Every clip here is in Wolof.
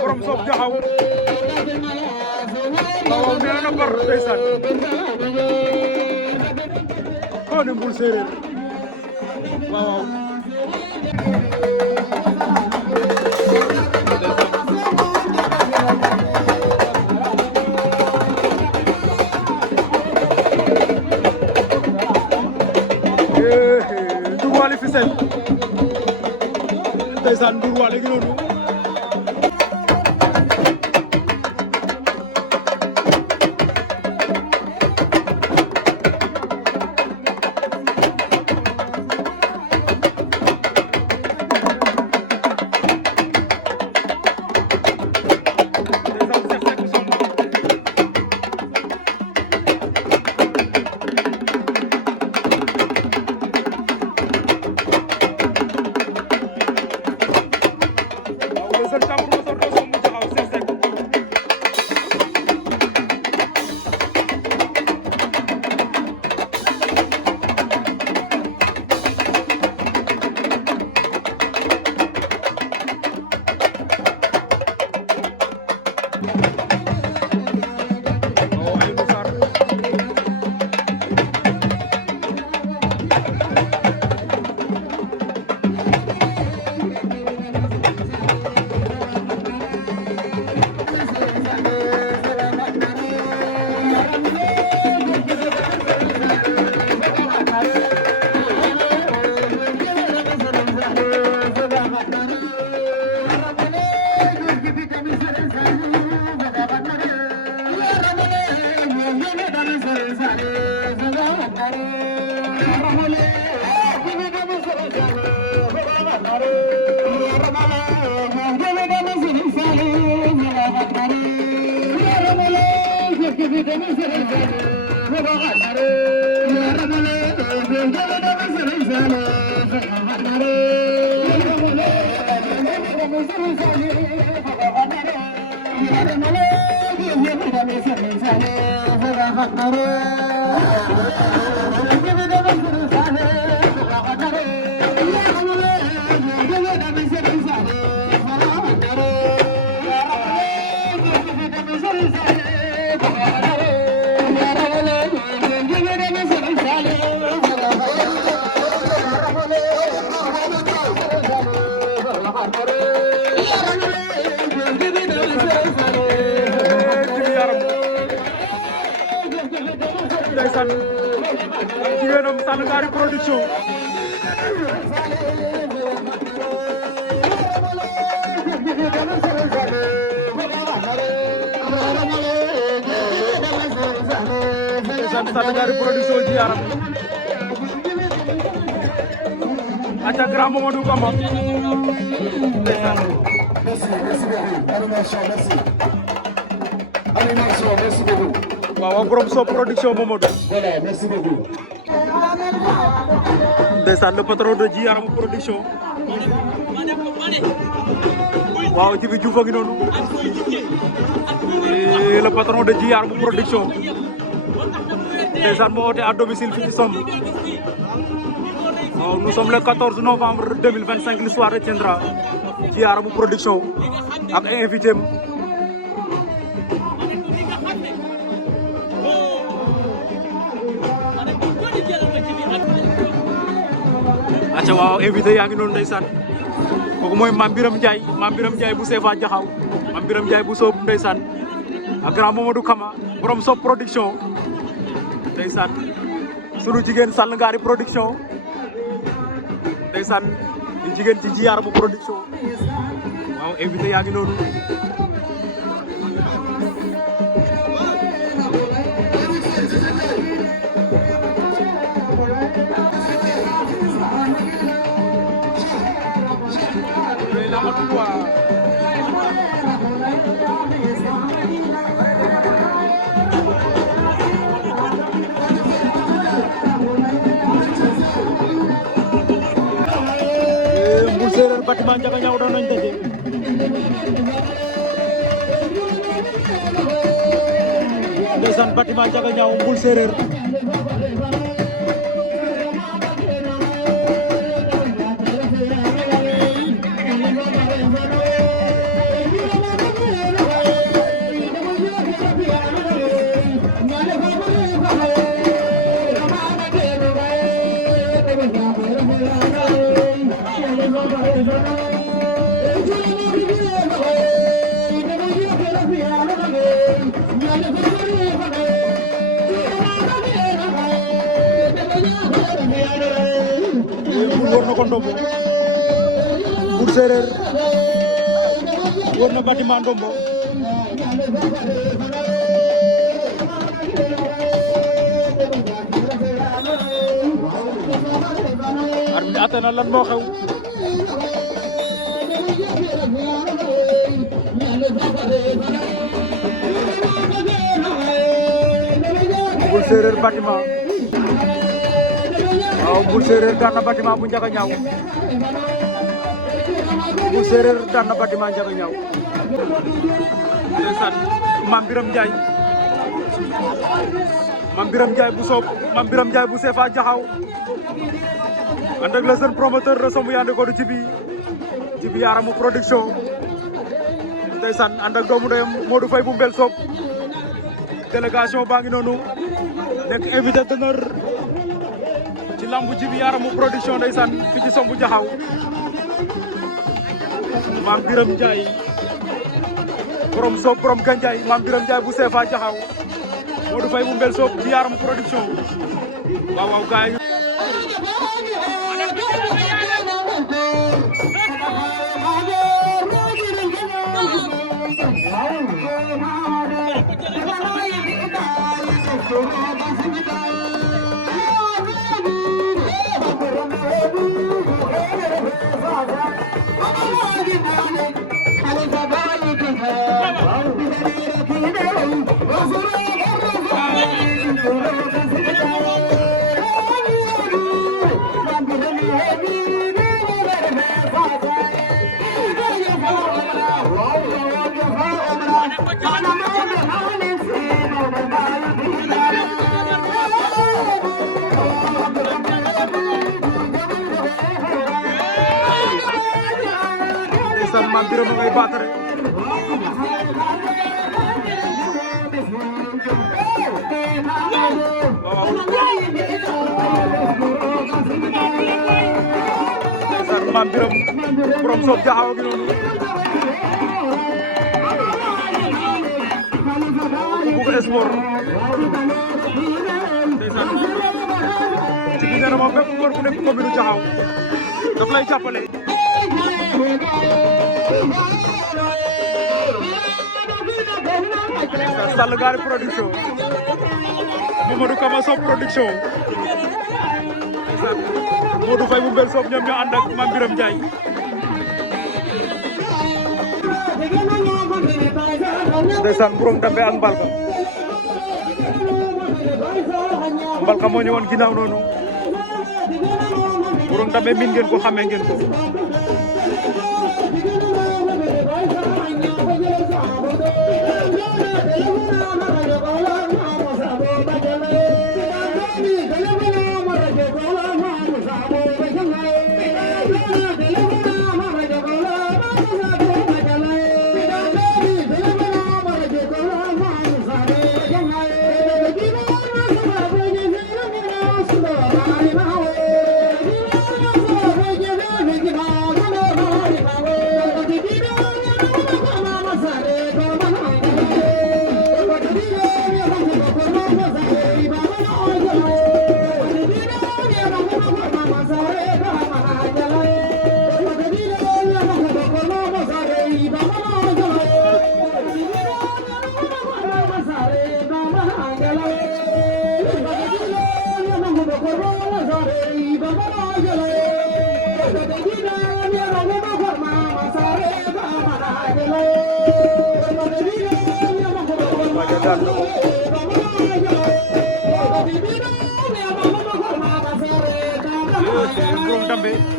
borom Sob Jaxaw waaw nee na par ndeysaan ko ne Mbul Séeréer waaw Wally Fissel ndeysaan Ndour Wally gi noonu ndeysaan jigéenam Sànngaari production ndeysaan Sànngaari production ji yaram aca grand Mamadou Kama ndeysaan merci beaucoup waaw borom Sob production Mamadou voilà merci beaucoup ndeysaan le patron de Ji Yaram production waaw Djibi Diouf a ngi noonu et le patron de Ji Yaram production ndeysaan moo oote à domicile fii ci Somb waaw nous sommes le 14 novembre 2025 l'histoire retiendra Ji Yaram production ak invité aca waaw invité yaa ngi noonu ndeysaan kooku mooy Mame Biram Ndiaye bu Sefa Jaxaw Mame Biram Ndiaye bu Sob ndeysaan ak grand Mamadou Kama borom Sob production ndeysaan sunu jigéen Sànngaari production ndeysaan di jigéen ci Ji Yaram production waaw invité yaa ngi noonu Mbul Séeréer bâtiment Ndiaga Niaw doon nañ daje ndeysaan bâtiment Ndiaga Niaw Mbul Séeréer ko ndombo Bour Séeréer wër na bâtiment ndombo arbitre atte na lan moo xew Bour Séeréer bâtiment waaw Bour Séeréer daan na bâtiment bu Njaga Ñaaw Bour Séeréer daan na bâtiment Njaga Ñaaw ndeysaan Mame Birame Ndiaye Mame Birame Ndiaye bu Soob Mame Birame Ndiaye bu Sefa Jaxaw ànd ak le jeune promoteur de Sombu Yandé Codou Djiby Yaramu production ndeysaan ànd ak doomu ndeyam Modou Faye bu Mbel Soob délégation baa ngi noonu nekk invité d'honneur ci lambu Djiby Yaramu production ndeysaan fi ci Sombu Jaxaw Mame Birame Ndiaye borom Soob borom Gandiaye Mame Birame Ndiaye bu Sefa Jaxaw Modou Faye bu Mbel Soob ci Yaramu production waaw waaw gaay Mame Birame ngay battre Mame Birame borom Soob Jaxaw gi noonu Bouga Sport ndeysaan ci bi neena moom bépp góor bu nekk commune Jaxaw daf lay jàppale Sall Gari production Mamadou Kama Sob production Modou Faye bu Mbel Soob ñoom ñoo ànd ak Mame Birame Ndiaye ndeysaan Mburong Dambe ak Mbalka moo ñëwoon ginnaaw noonu Mburong Dambe min ngeen ko xamee ngeen ko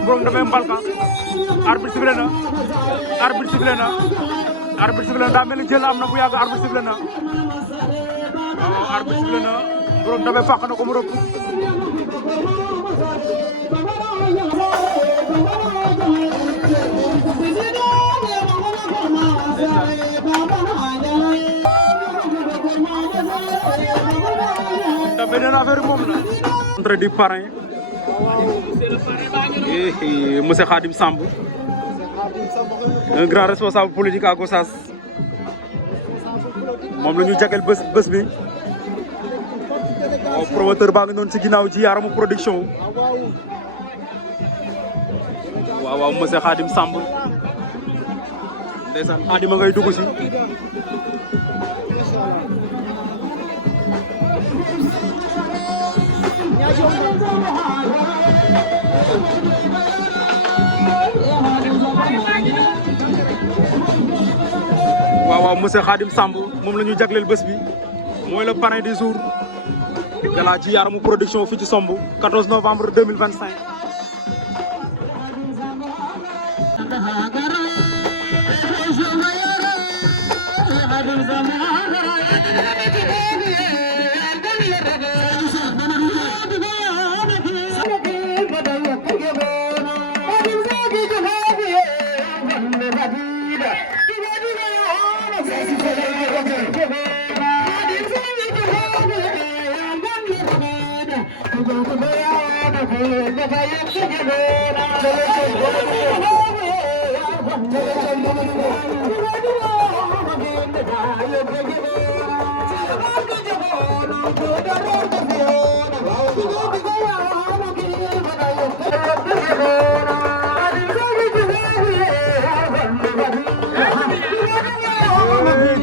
Mburong Dambe Mbalka arbitre sifflé na daa mel ni jël am na bu yàgg arbitre sifflé na waaw arbitre sifflé na Mburong Dambe fàq na ko mu rëpp Dambe nee na affaire moom la entrée du parrain monsieur Khadim Samb un grand responsable politique à Gossas moom la ñu jagleel bés bi promoteur baa ngi noonu ci ginnaaw ci Yaramu production waaw waaw monsieur Khadim Samb ndeysaan Khadim a ngay dugg si waaw waaw monsieur Khadim Samb moom la ñu jagleel bés bi mooy le parrain du jour gala ci Yaramu production fii ci Somb 14 novembre 2025.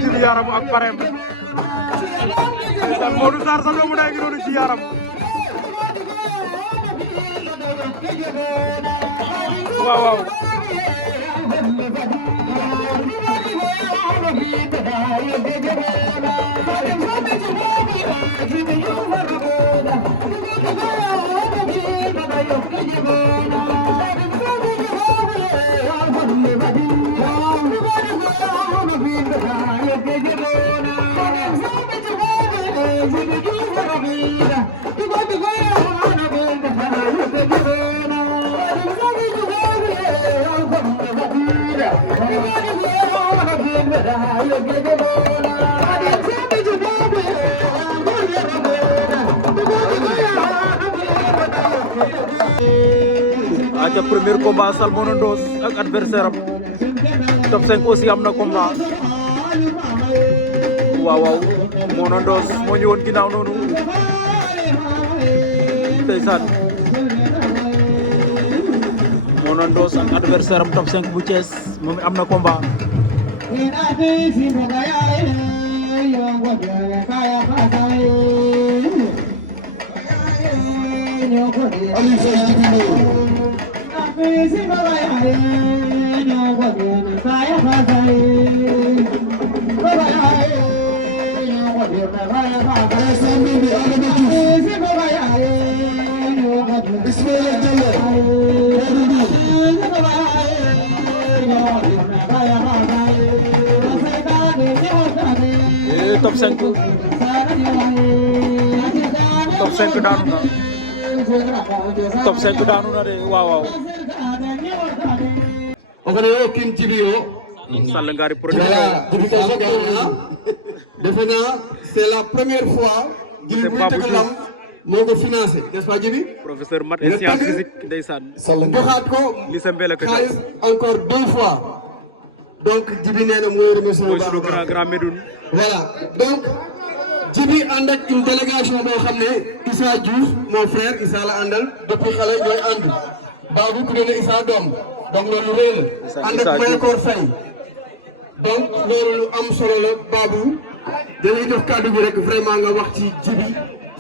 Jibi Yaramu ak parem Modou Sarr sa doomu day ngi noonu ci Yaramu waaw waaw aca premier combat Salmono Ndos ak adversaire am top 5 aussi am na combat waaw waaw Mono Ndos moo ñëwoon ginnaaw noonu ndeysaan Mono Ndos ak adversaire am top 5 bu Thiès moom am na combat top 5 daanu na top 5 daanu na de waaw waaw o kono yo kin Djibi Sall Ngari production defe naa c'est la première fois Djibi muy tegalam moo ko financé n'est-ce pas Djibi professeur maths et sciences physiques ndeysaan joxaat ko lycée Mbelaka xaalis encore 2 fois donc Djibi nee na mooy remercier mooy sunu grand Médoune voilà donc Djibi ànd ak une délégation boo xam ne Issa Diouf mon frère Issa la àndal depuis xale ñooy ànd Babou ku ne Issa doom donc loolu réy la ànd ak Mayakor Faye donc loolu lu am solo la Babou dañuy jox kàddu bi rek vraiment nga wax ci Djibi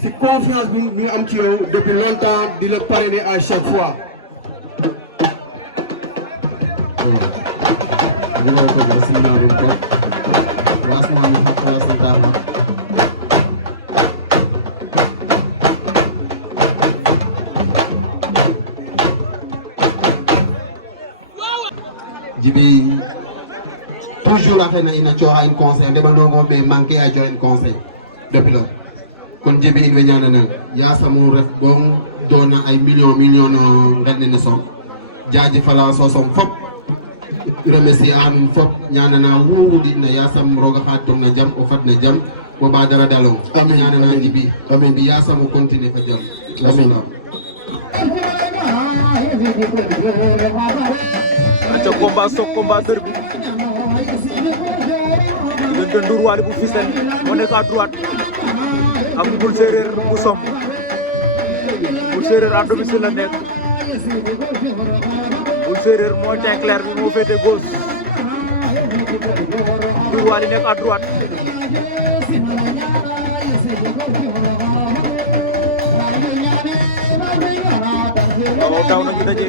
si confiance bi ñu am ci yow depuis longtemps di la parrainer à chaque fois. Djibi toujours affaire na ina cooxa in conseil ndeɓandongo ɓe manqué a joxe in conseil depuis lors kon Djibi in way ñaanana yasam ref bon doona ay million no ngel nene som jaajëfala sosom fop remercier a nuun fop ñaanana wu wuditna yasam roga xa tong na jam o fad na jam bo badara dalong ñaanana Djibi bi yasam o continuer fa jam wasalaam aca combat sok combat derby diggante Ndour Wally bu Fissel moo nekk à droite ak Boul Séréer bu Somb Boul Séréer à domicile la nekk Boul Séeréer mooy teint clair bi moo féete gauche Ndour Wally nekk à droite waaw daw nañu daje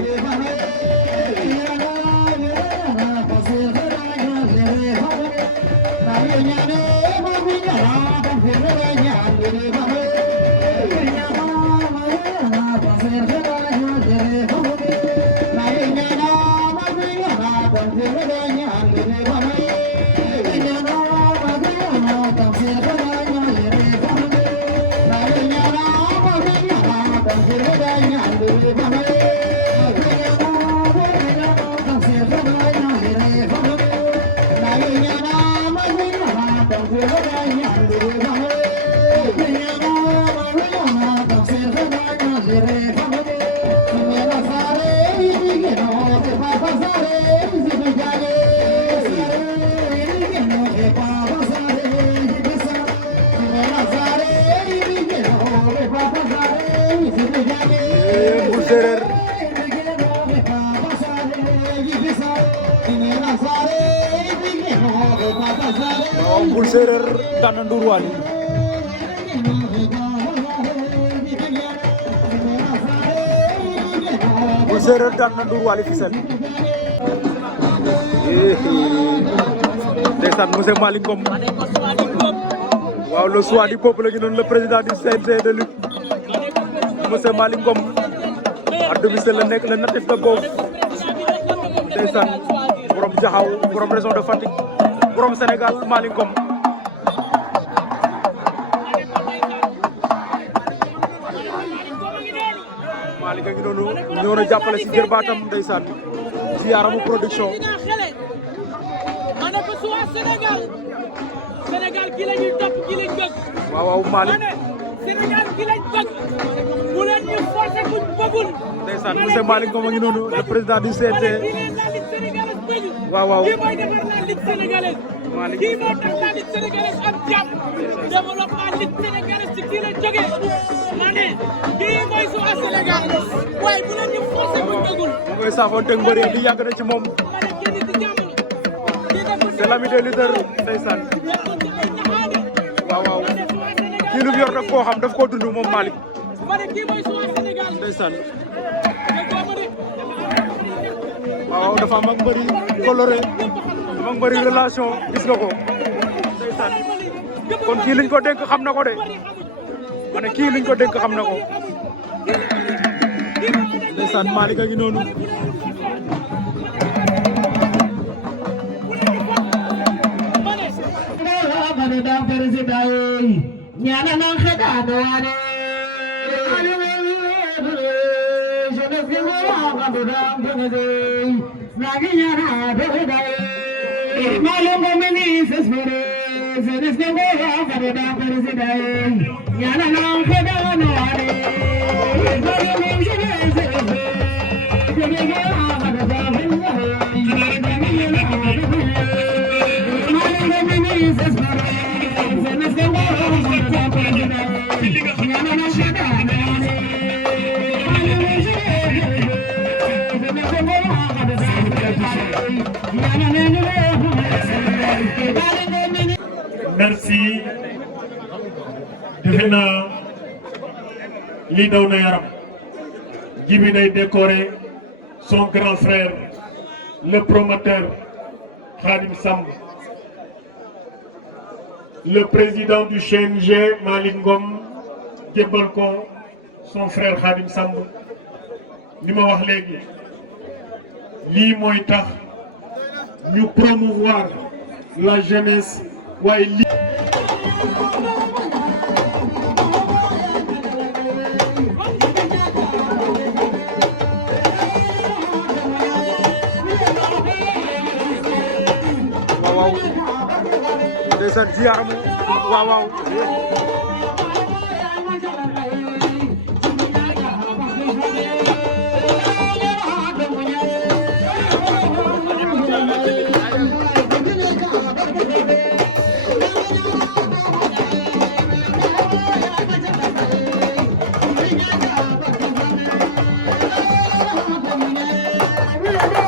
Boul Séeréer waaw Boul Séeréer daan na Ndour Wally Boul Séeréer daan na Ndour Wally Fissel ndeysaan monsieur Malick Ngom waaw le choix du peuple gi noonu le président du CNG de lutte monsieur Malick Ngom arbitre la nekk le natif de Bof ndeysaan borom Jaxaw borom région de Fatick borom Sénégal Malick Ngom Malick a ngi noonu ñëw na jàppale si jërbaatam ndeysaan si Yaramu production Sénégal gi la ñuy topp gi lañ bëgg. waaw waaw Malick Sénégal gi lañ bëgg. bu leen ñu forcé buñ bëggul. ndeysaan monsieur Malick Ngom a ngi noonu le président du CNG waaw waaw kii mooy defar la lutte sénégalaise. Malick kii moo tax la lutte sénégalaise am jàmm. développement lutte sénégalaise ci kii la jógee. ma ne kii mooy su waa Sénégal waaye bu leen ñu forcé buñ bëggul. mu ngay saafoonteeg mbër yi li yàgg na ci moom ma ne kii nit ci jàmm la. c'est l'ami des lutteurs ndeysaan waaw waaw kii lu mu yor daf koo xam daf koo dund moom Malick ndeysaan waaw dafa am ak mbëri coloré dafa am mbëri relation gis nga ko ndeysaan kon kii liñ ko dénk xam na ko de ma ne kii liñ ko dénk xam na ko ndeysaan Malick a ngi noonu ñana nan xeda do wane je ne sais pas de dam de nagi ñana de dai malum meni sesmere je ne sais pas de dam de dai ñana nan xeda do wane malum meni sesmere je ne sais pas de dam de malum meni sesmere merci defe naa lii daw na yaram Djiby day décorer son grand frère le promoteur Khadim Samb le président du CNG Malick Ngom jébbal ko son frère Khadim Samb li ma wax léegi lii mooy tax ñu promouvoir la jeunesse waaye lii waaw waaw ndeysaan ci Yaramu waaw waaw Yeah.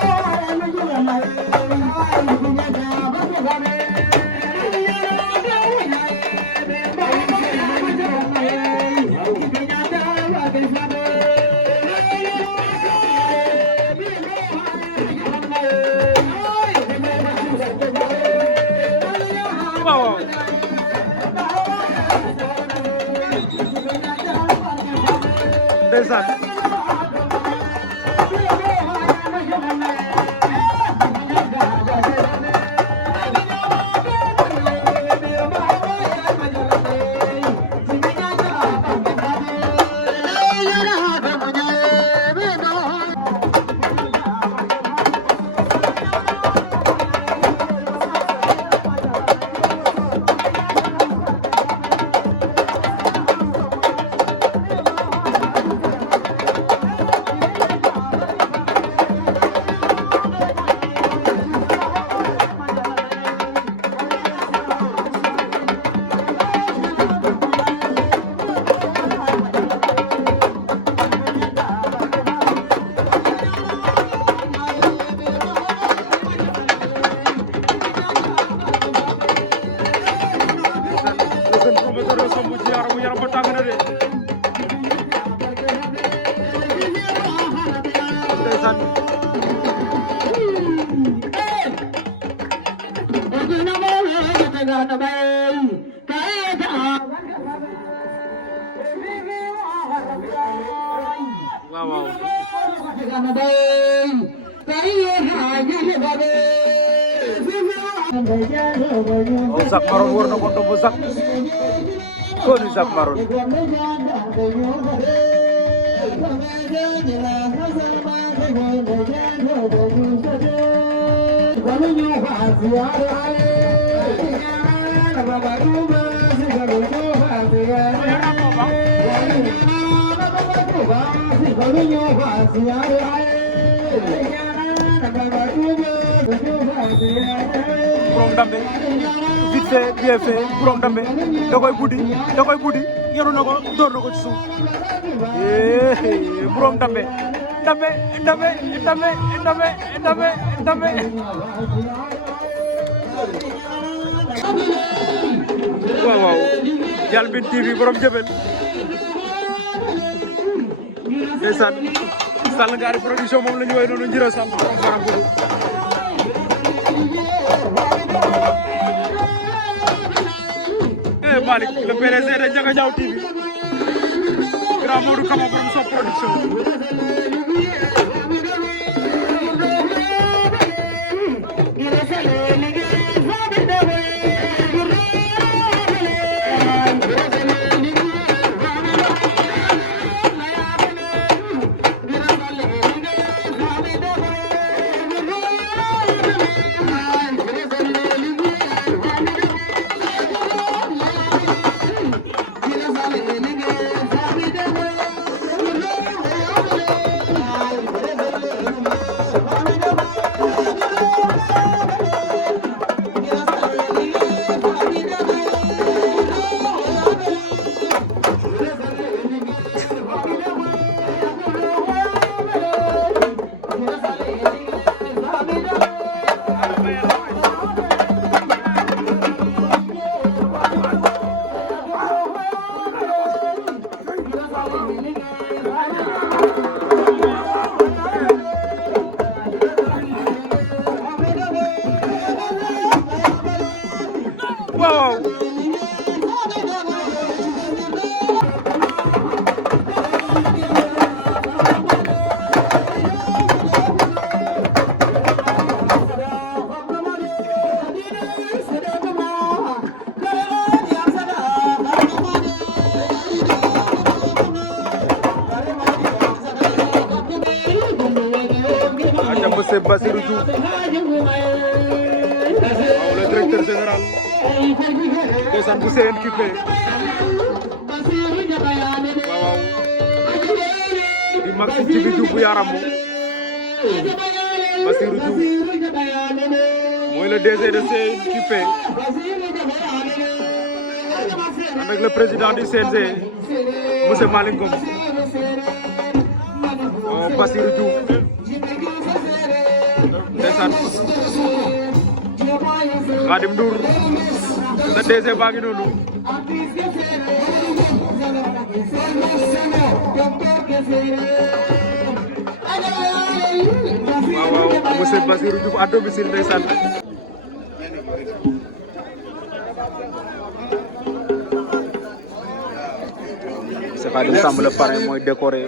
ndeysaan Zak Maron war na ko ndombo Zak koni Zak Maron borom Ndambe vite fait bien fait borom Ndambe da koy buddi yenu na ko door na ko ci suuf borom Ndambe waaw Jalbin TV borom jëbel ndeysaan Sall Ngari production moom la ñu woy noonu njëra Sall borom faram bu Malick le PDG de Ndiaga Diaw TV grand Modou Kama borom Sopp production Monsieur Bassirou Diouf le directeur général ndeysaan bu seen kippé waaw di mag si Djibi Diouf bu yaram mo Bassirou Diouf mooy le DG de seen kippé avec le président du CNG monsieur Malick Ngom Bassirou Diouf ndeysaan Khadim Ndour sa DG baa ngi noonu waaw monsieur Bassirou Diouf à domicile ndeysaan monsieur Khadim Samb le parrain mooy décoré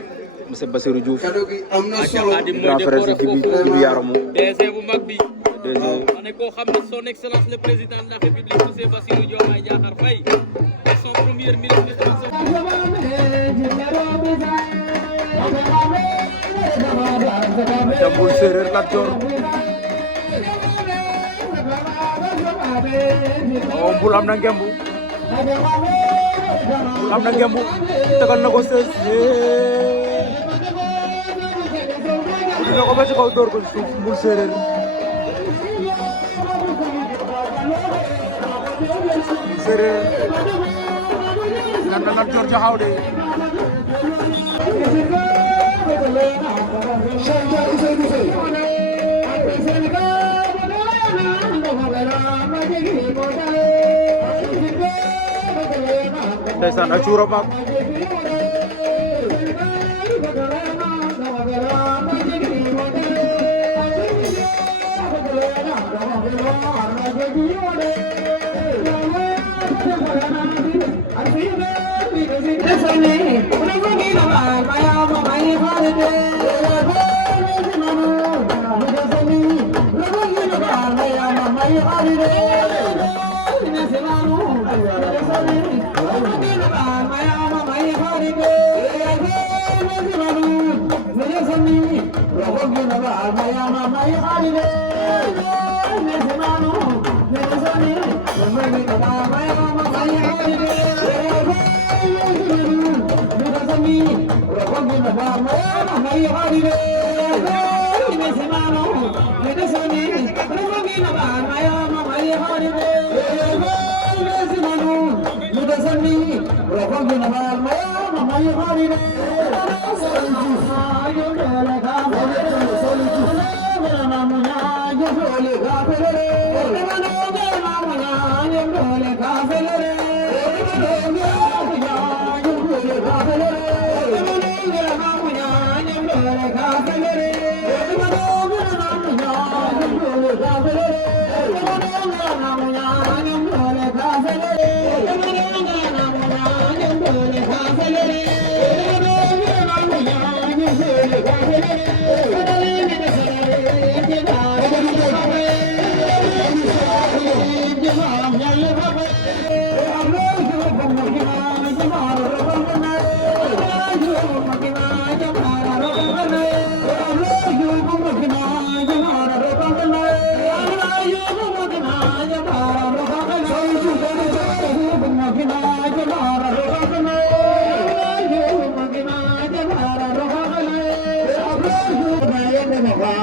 monsieur Bassirou Diouf cadeau gi am na solo. grand frère si Djibi Yaramu DG bu mag bi DG ma ne koo xam ne son excellence le président de la république monsieur Bassirou Diomaye Diakhar Faye et son premier ministre Jambul Séeréer Lat Joor oh Mbul am na ngembu Mbul am na ngembu tegal na ko sees dina ko ba ci kaw door ko ci suuf Mbul Séeréer Séeréer nan na Lat Joor jaxaw de ndeysaan a cuura baak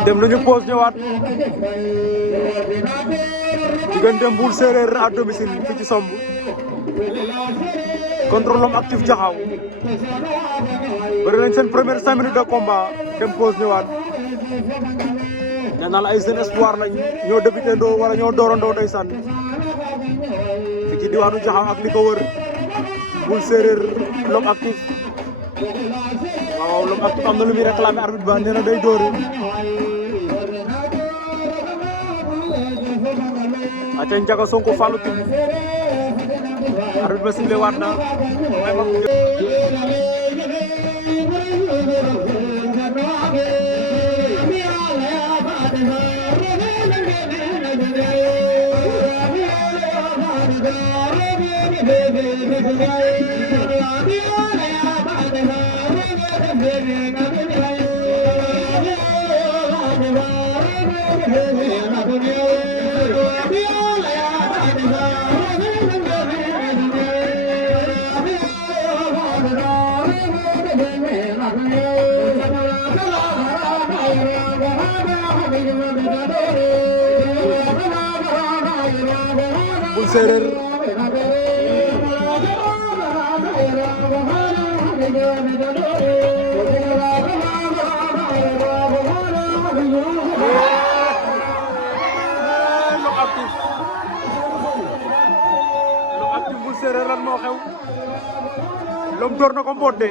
dem nañu pause ñëwaat diggante Mbul Séeréer à domicile fii ci Somb contre l'homme actif Jaxaw bëri nañ seen première 5 minutes de combat dem pause ñëwaat nee naa la ay jeunes espoir lañ ñoo débuté ndoo wala ñoo doorandoo ndeysaan fii ci diwaanu Jaxaw ak li ko wër Mbul Séeréer l'homme actif waaw l'homme actif am na lu muy réclamé arbitre ba nee na day dóore aca Njaga Sonko Fallou Tine arbitre ba sifflé waat na Mbul Séeréer Mbul Séeréer lan moo xew Lom door na ko mboot de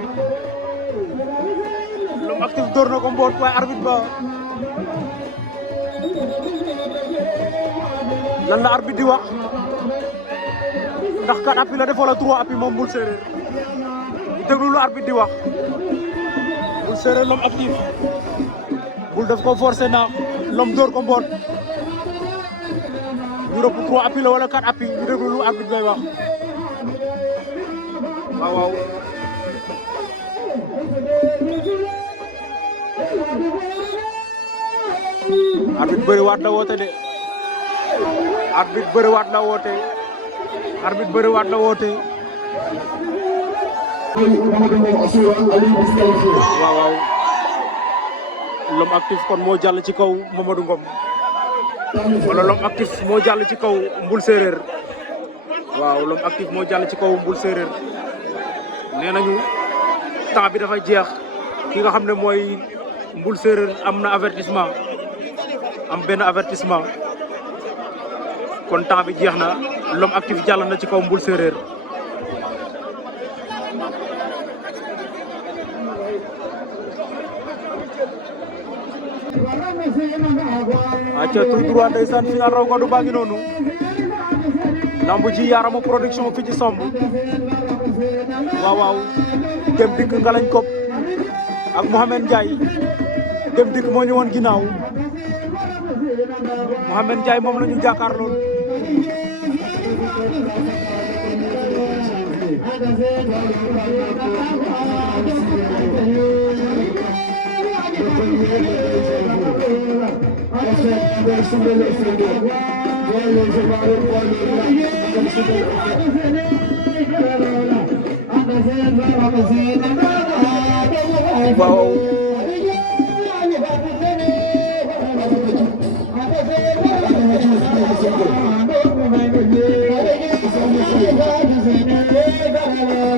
Lom actif door na ko mboot waaye arbitre ba lan la arbitre di wax ndax 4 appuis la def wala 3 appuis moom Mbul Séeréer déglu lu arbitre di wax Mbul Séeréer l'homme actif Mbul daf ko forcer na l'homme door ko mboot ñu rëpp 3 appuis la wala 4 appuis ñu déglu lu arbitre bay wax waaw arbitre bëri waat la woote de arbitre bëri waat la woote arbitre bëri waat la woote waaw l'homme actif kon moo jàll ci kaw Mamadou Ngom wala l'homme actif moo jàll ci kaw Mbul Séeréer waaw l'homme actif moo jàll ci kaw Mbul Séeréer nee nañu temps bi dafa jeex ki nga xam ne mooy Mbul Séeréer am na avertissement am benn avertissement kon temps bi jeex na l'homme actif jàll na ci kaw Mbul Séeréer acca tout droit ndeysaan final raw gadu baa ngi noonu lambu ji Yarama production fi ci somb waaw dem dikk ngalañ kop ak Mohamed Ndiaye dem dikk moo ñu woon ginnaaw Mohamed Ndiaye moom la ñu jàkkaarloo waaw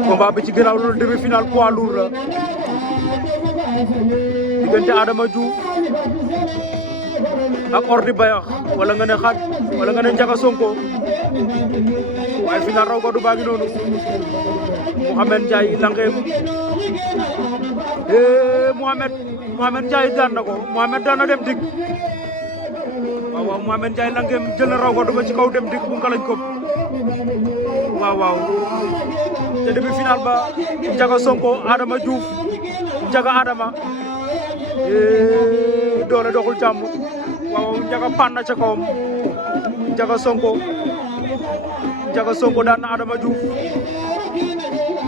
combat bi ci ginnaaw loolu demi-finale poids lourd la diggante Adama Diouf ak Ordi Bayax wala nga ne xaat wala nga ne Njaga Sonko waaye final raw gadu baa ngi noonu Mohamed Ndiaye langeem Mohamed Ndiaye daan na ko Mohamed daan na dem dig waaw Mohamed Ndiaye langeem jël na raw gadu ba ci kaw dem dig bu ngalañ ko waaw te demi final ba Njaga Sonko Adama Diouf Njaga Adama doole doxul jàmm waaw Njaga pan na ca kawam Njaga Sonko daan na Adama Diouf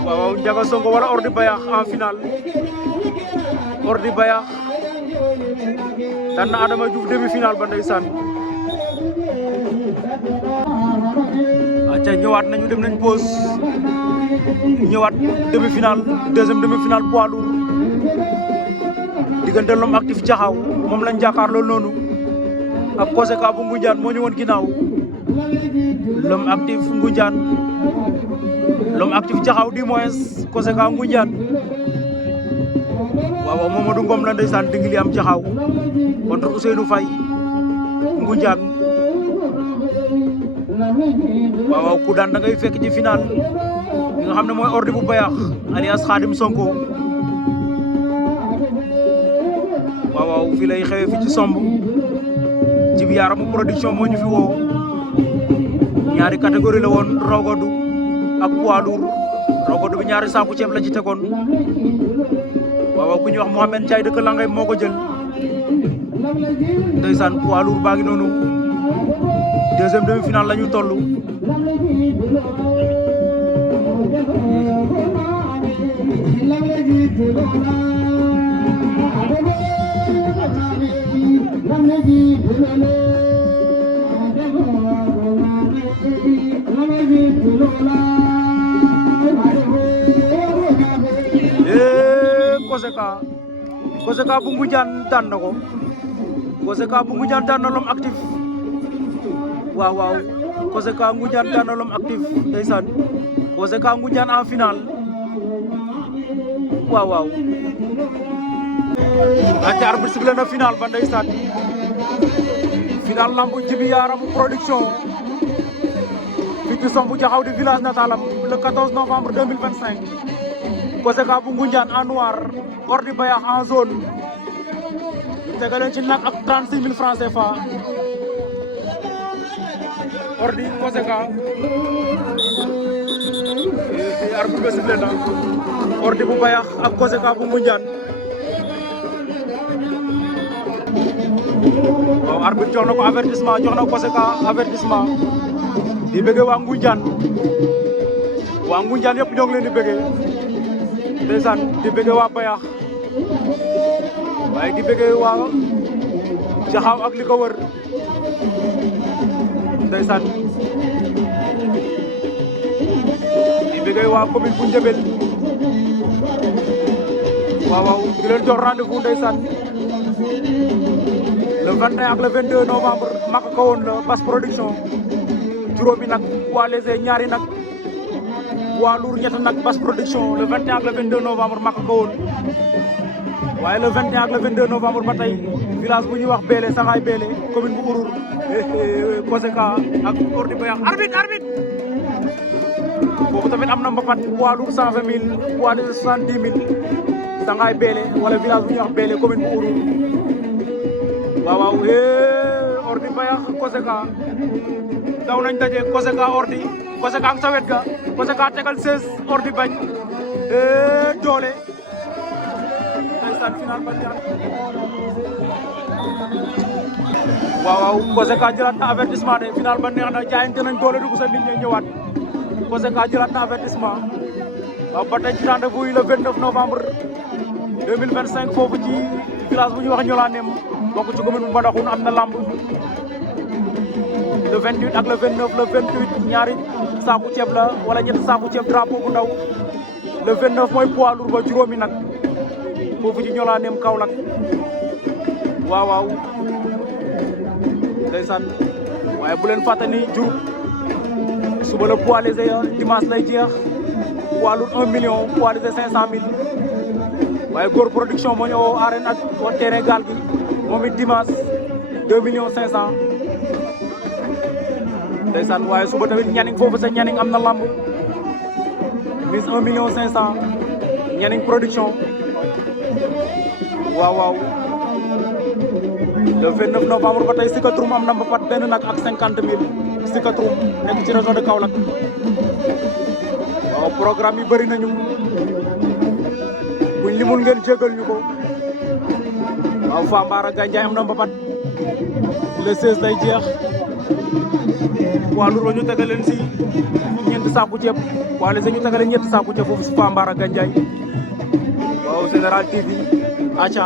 waaw Njaga Sonko wala Ordi Bayax en finale Ordi Bayax daan na Adama Diouf demi final ba ndeysaan acca ñëwaat nañu dem nañ pause ñëwaat demi final deuxième demi final poids lourd diggante l'homme actif Jaxaw moom lañ jàkkaarloo noonu ak Koseka bu Ngunjaan moo ñu woon ginnaaw l'homme actif Ngunjaan l'homme actif Jaxaw di moins Koseka Ngunjaan waaw Mamadou Ngom la ndeysaan dingili am Jaxaw contre Ousseynou Faye Ngunjaan waaw ku daan da ngay fekk ci final bi nga xam ne mooy Ordi bu Bayax alias Khadim Sonko waaw fii lay xewee fi ci somb Djiby Yarama production moo ñu fi woo ñaari catégorie la woon raw gadu ak poids lourd raw gadu bi ñaari saaku ceeb la ci tegoon waaw ku ñuy wax Mohamed Ndiaye dëkk Langay moo ko jël ndeysaan poids lourd baa ngi noonu deuxième demi-finale la ñu toll Koseka bu Ngunjaan daan na ko Koseka bu Ngunjaan daan na l'homme actif waaw Koseka Ngunjaan daan na l'homme actif ndeysaan Koseka Ngunjaan en finale waaw ate arbitre sifflé na final ba ndeysaan final lambu Djiby Yarama production fii ci Somb Jaxaw di village natalam le 14 novembre 2025 Koseka bu Ngunjaan en noir Ordi Bayax en jaune tegaleen ci nag ak 36 000 francs CFA Ordi Koseka arbitre sifflé na Ordi bu Bayax ak Koseka bu Ngunjaan waaw arbitre jox na ko avertissement jox na Koseka avertissement di bëgg waa Ngunjaan yëpp ñoo ngi leen di bëgg ndeysaan di bëgg waa Bayax waaye di bëgg waa Jaxaaw ak li ko wër ndeysaan di bëgg waa commune bu Ndiébène waaw di leen jox rendez-vous ndeysaan le 21 ak le 22 novembre mak ko woon la Bass Production juróomi nag poids léger ñaari nag poids lourd ñett nag Bass Production le 21 ak le 22 novembre mak ko woon waaye le 21 ak le 22 novembre ba tey village bu ñuy wax Bélé Saxaay Bélé commune bu Ourour Koseka ak Ordi Bayax arbitre foofu tamit am na mbapat poids lourd 120 000 poids léger 70 000 Saxaay Bélé wala village bu ñuy wax Bélé commune bu Ourour waaw Ordi Bayax Koseka daw nañ daje Koseka Ordi Koseka ak sa wet ga Koseka tegal 16 Ordi bañ doole ndeysaan final ba ñaan waaw Koseka jëlaat na avertissement de final ba neex na jaayante nañ doole dugg sa nit ñi ñëwaat Koseka jëlaat na avertissement waaw ba tey ci rendez-vous yi le 29 novembre 2025 foofu ci village bu ñuy wax Ñolanem bokk ci commune bu Mbadakhoune am na lamb le 28 ak le 29 le 28 ñaari saaku ceeb la wala ñetti saaku ceeb drapeau bu ndaw le 29 mooy poids lourd ba juróomi nag foofu ci Ñolanem Kaolack waaw ndeysaan waaye bu leen fàtte ni Diouroup suba la poids léger dimanche lay jeex poids lourd 1 million poids léger 500 000 waaye góor production moo ñëw arène ak wa terrain gaal gi moom it dimanche 2 millions 500 ndeysaan waaye suba tamit ñaning foofu sa ñaning am na lamb mise 1 million 500 ñaning production waaw le 29 novembre ba tey Sikatrum am na mbapat benn nag ak 50 000 Sikatrum nekk ci région de Kaolack waaw programme yi bëri nañu buñ limul ngeen jégal ñu ko waaw Famara Gandiaye am na mbapat le 16 lay jeex waa Louro ñu tegal leen si ñeenti saaku ceeb waa les ñu tegal leen ñeenti saaku ceeb foofu si Famara Gandiaye waaw Général TV aca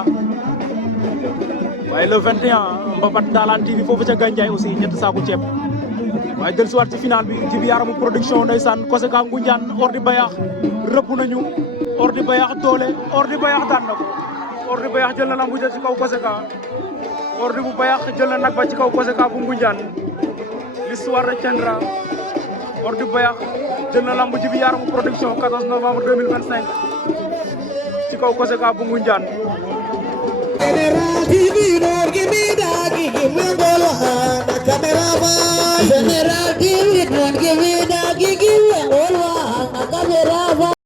waaye le 21 mbapat Dalan TV foofu ca Gandiaye aussi ñetti saaku ceeb waaye del si waat ci final bi ci bi Yaramu production ndeysaan Koseka Ngunjaan Ordi Bayax rëpp nañu Ordi Bayax doole Ordi Bayax daan na ko Ordi Bayax jël na lambu ci kaw Koseka Ordi bu Bayax jël na nag ba ci kaw Koseka bu Ngunjaan l'histoire retiendra Ordi Bayax jël na lambu ji bi Yaramu production 14 novembre 2025 ci kaw Koseka bu Ngunjaan